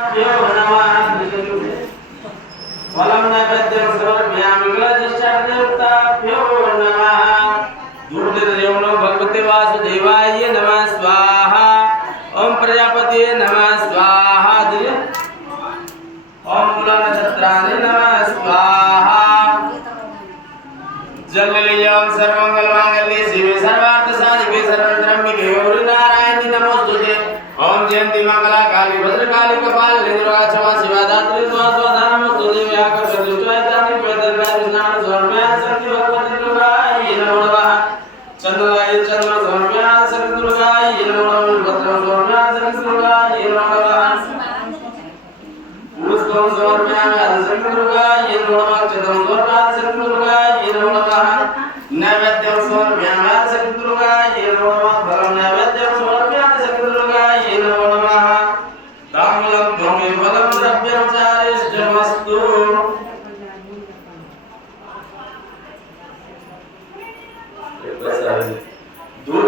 भ्यो नमः फलं नैवेद्यं समर्पयामि गणेशाभ्यो नमः दूरदेवनो भगवते वासुदेवाय नमः स्वाहा ओम प्रजापति नमः स्वाहा ओम मूलनक्षत्राय नमः स्वाहा जंगलीयं सर्वमंगलमांगल्ये शिवे सर्वार्थसाधिके शरण्यत्र्यंबके गौरी नारायणी नमोस्तुते ओम जयंती मंगला काली भद्रकाली कपालिनी दुर्गा क्षमा शिवा दात्री स्वाहा नमोस्तुते व्याकरण दुष्टायतानि वेदव्यास स्नान समर्पयामि शक्ति भगवती दुर्गायै नमो नमः चंद्राय चंद्र समर्पयामि शक्ति दुर्गायै नमो नमः भद्रं समर्पयामि शक्ति दुर्गायै नमो नमः पुष्पं समर्पयामि शक्ति दुर्गायै नमो नमः चंद्रं समर्पयामि शक्ति दुर्गायै नमो नमः नैवेद्यं समर्पयामि शक्ति दुर्गायै नमो नमः फलं नैवेद्यं समर्पयामि शक्ति दुर्गायै नमो नमः ताम्बूलं त्वमेव फलं द्रव्यं चारिष्टमस्तु दूर